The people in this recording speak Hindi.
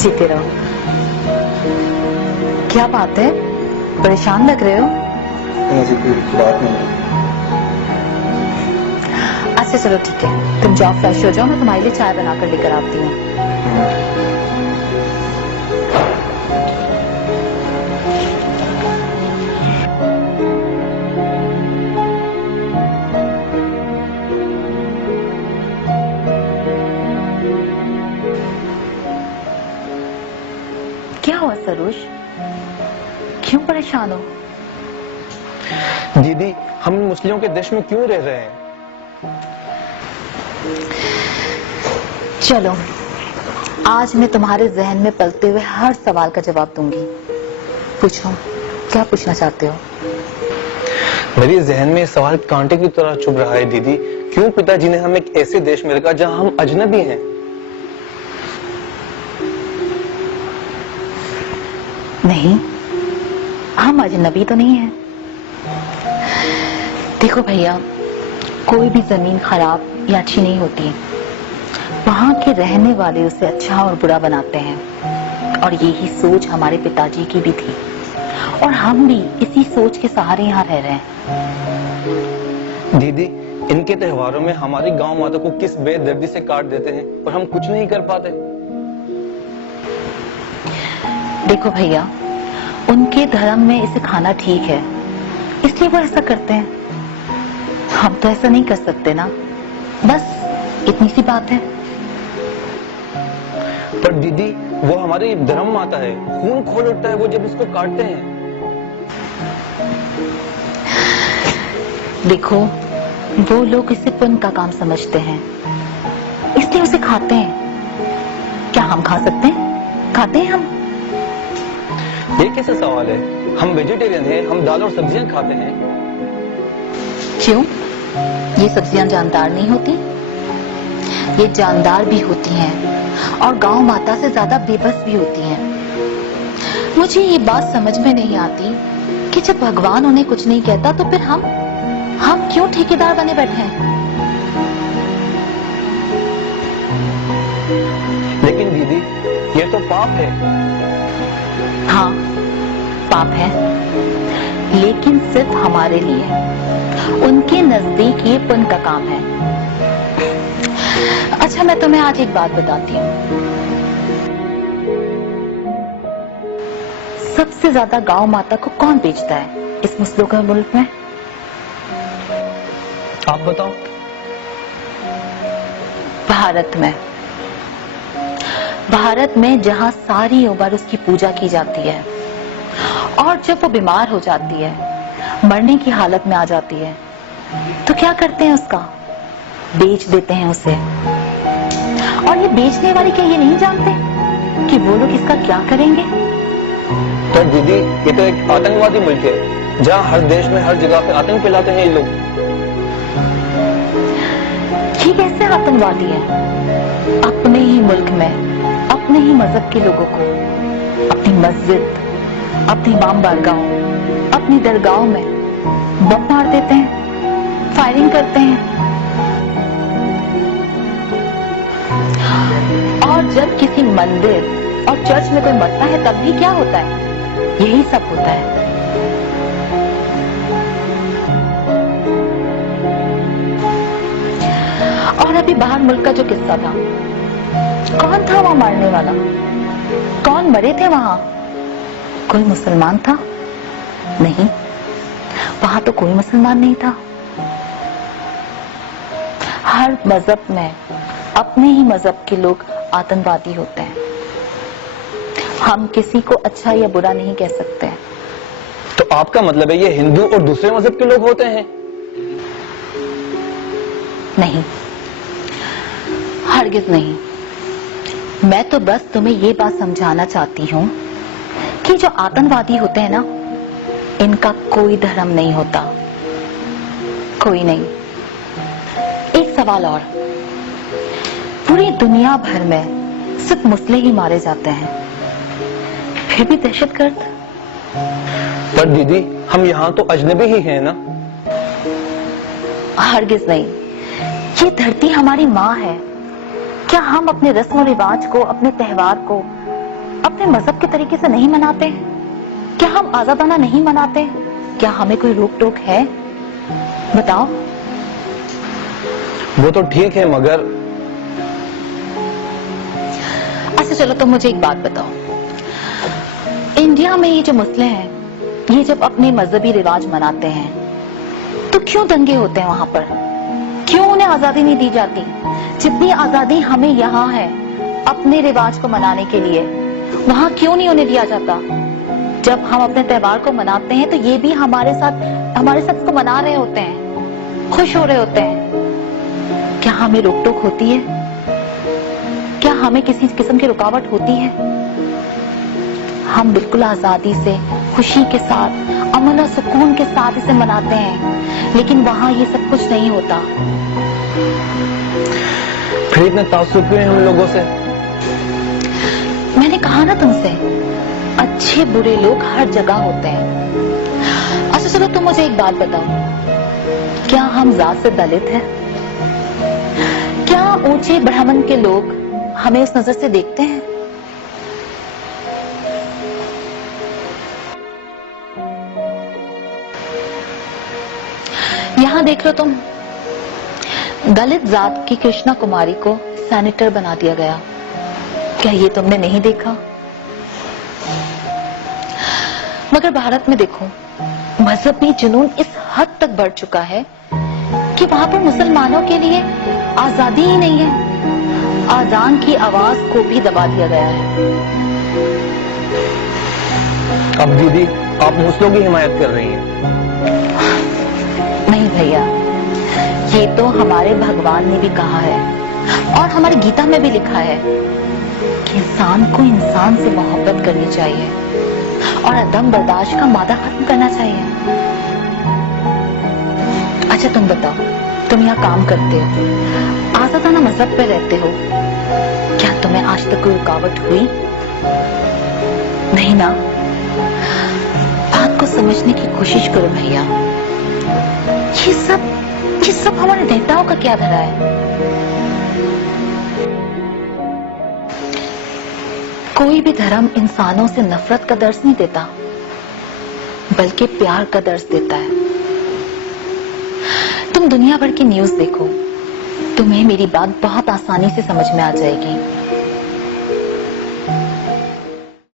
जीते रहो। क्या बात है, परेशान लग रहे हो? ऐसी कोई बात नहीं। अच्छा चलो ठीक है, तुम जाओ फ्रेश हो जाओ, मैं तुम्हारे लिए चाय बनाकर लेकर आती हूँ। क्या हुआ सरोज, क्यों परेशान हो? दीदी, हम मुस्लिमों के देश में क्यों रह रहे हैं? चलो, आज मैं तुम्हारे जहन में पलते हुए हर सवाल का जवाब दूंगी। पूछो, क्या पूछना चाहते हो? मेरे जहन में सवाल कांटे की तरह चुभ रहा है दीदी, क्यों पिताजी ने हमें एक ऐसे देश में रखा जहां हम अजनबी हैं? नहीं, हम अजनबी तो नहीं हैं। देखो भैया, कोई भी जमीन खराब या अच्छी नहीं होती, वहां के रहने वाले उसे अच्छा और बुरा बनाते हैं। और यही सोच हमारे पिताजी की भी थी, और हम भी इसी सोच के सहारे यहाँ रह रहे हैं। दीदी, इनके त्योहारों में हमारी गांव माता को किस बेदर्दी से काट देते हैं और हम कुछ नहीं कर पाते। देखो भैया, उनके धर्म में इसे खाना ठीक है, इसलिए वो ऐसा करते हैं। हम तो ऐसा नहीं कर सकते ना, बस इतनी सी बात है। पर दीदी, वो हमारी धर्म माता है, खून खोल उठता है वो जब इसको काटते हैं। देखो, वो लोग इसे पुण्य का काम समझते हैं, इसलिए उसे खाते हैं। क्या हम खा सकते हैं? खाते हैं हम? ये कैसा सवाल है? हम वेजिटेरियन हैं, हम दाल और सब्जियां खाते हैं। क्यों? ये सब्जियां जानदार नहीं होती? ये जानदार भी होती हैं और गांव माता से ज्यादा बेबस भी होती हैं। मुझे ये बात समझ में नहीं आती कि जब भगवान उन्हें कुछ नहीं कहता तो फिर हम क्यों ठेकेदार बने बैठे हैं? लेकिन दीदी, ये तो पाप है। हाँ, पाप है, लेकिन सिर्फ हमारे लिए। उनके नजदीक ये पुण्य का काम है। अच्छा, मैं तुम्हें आज एक बात बताती हूँ। सबसे ज्यादा गांव माता को कौन बेचता है इस मुस्लिम के मुल्क में? आप बताओ। भारत में। भारत में जहां सारी उम्र उसकी पूजा की जाती है, और जब वो बीमार हो जाती है, मरने की हालत में आ जाती है, तो क्या करते हैं? उसका बेच देते हैं उसे। और ये बेचने वाले क्या ये नहीं जानते कि वो लोग इसका क्या करेंगे? तो दीदी, ये तो एक आतंकवादी मुल्क है, जहाँ हर देश में हर जगह पे आतंक फैलाते हैं ये लोग। ये कैसे आतंकवादी है? अपने ही मुल्क में अपने ही मजहब के लोगों को अपनी मस्जिद, अपनी इमाम बारगाहों, अपनी दरगाहों में बम मार देते हैं, फायरिंग करते हैं। और जब किसी मंदिर और चर्च में कोई मरता है तब भी क्या होता है? यही सब होता है। और अभी बाहर मुल्क का जो किस्सा था, कौन था वहां मारने वाला? कौन मरे थे वहां? कोई मुसलमान था? नहीं, वहां तो कोई मुसलमान नहीं था। हर मजहब में अपने ही मजहब के लोग आतंकवादी होते हैं। हम किसी को अच्छा या बुरा नहीं कह सकते। तो आपका मतलब है ये हिंदू और दूसरे मजहब के लोग होते हैं? नहीं, हरगिज नहीं। मैं तो बस तुम्हें ये बात समझाना चाहती हूँ कि जो आतंकवादी होते हैं ना, इनका कोई धर्म नहीं होता, कोई नहीं। एक सवाल और, पूरी दुनिया भर में सिर्फ मुस्लिम ही मारे जाते हैं, फिर भी दहशतगर्द? पर दीदी, हम यहाँ तो अजनबी ही हैं ना? हरगिज नहीं। ये धरती हमारी माँ है। क्या हम अपने रस्म और रिवाज को, अपने त्योहार को अपने मजहब के तरीके से नहीं मनाते? क्या हम आजादाना नहीं मनाते? क्या हमें कोई रोक टोक है? बताओ। वो तो ठीक है, मगर अच्छा चलो, तुम मुझे एक बात बताओ। इंडिया में ये जो मुस्लिम हैं, ये जब अपने मजहबी रिवाज मनाते हैं तो क्यों दंगे होते हैं वहां पर? क्यों उन्हें आजादी नहीं दी जाती? जितनी आजादी हमें यहाँ है अपने रिवाज को मनाने के लिए, वहां क्यों नहीं उन्हें दिया जाता? जब हम अपने त्योहार को मनाते हैं तो ये भी हमारे साथ इसको मना रहे होते हैं, खुश हो रहे होते हैं। क्या हमें रोक टोक होती है? क्या हमें किसी किस्म की रुकावट होती है? हम बिल्कुल आजादी से, खुशी के साथ, अमन और सुकून के साथ इसे मनाते हैं, लेकिन वहां ये सब कुछ नहीं होता। फिर इतने तासुब क्यों है हम लोगों से? मैंने कहा ना तुमसे, अच्छे बुरे लोग हर जगह होते हैं। अच्छा चलो, तुम मुझे एक बात बताओ, क्या हम जात से दलित हैं? क्या ऊंचे ब्राह्मण के लोग हमें उस नजर से देखते हैं? यहां देख लो तुम, दलित जात की कृष्णा कुमारी को सेनेटर बना दिया गया। क्या ये तुमने नहीं देखा? मगर भारत में देखो, मजहबी जुनून इस हद तक बढ़ चुका है कि वहां पर मुसलमानों के लिए आजादी ही नहीं है। आजान की आवाज को भी दबा दिया गया है। अब दीदी, आप मुस्लिमों की हिमायत कर रही हैं। नहीं भैया, ये तो हमारे भगवान ने भी कहा है और हमारी गीता में भी लिखा है कि इंसान को इंसान से मोहब्बत करनी चाहिए और अदम बर्दाश्त का मादा खत्म करना चाहिए। अच्छा तुम बताओ, तुम यहाँ काम करते हो, आजादाना मजहब पे रहते हो, क्या तुम्हें आज तक कोई रुकावट हुई? नहीं ना? बात को समझने की कोशिश करो भैया। ये सब हमारे नेताओं का क्या धरा है? कोई भी धर्म इंसानों से नफरत का दर्श नहीं देता, बल्कि प्यार का दर्श देता है। तुम दुनिया भर की न्यूज देखो, तुम्हें मेरी बात बहुत आसानी से समझ में आ जाएगी।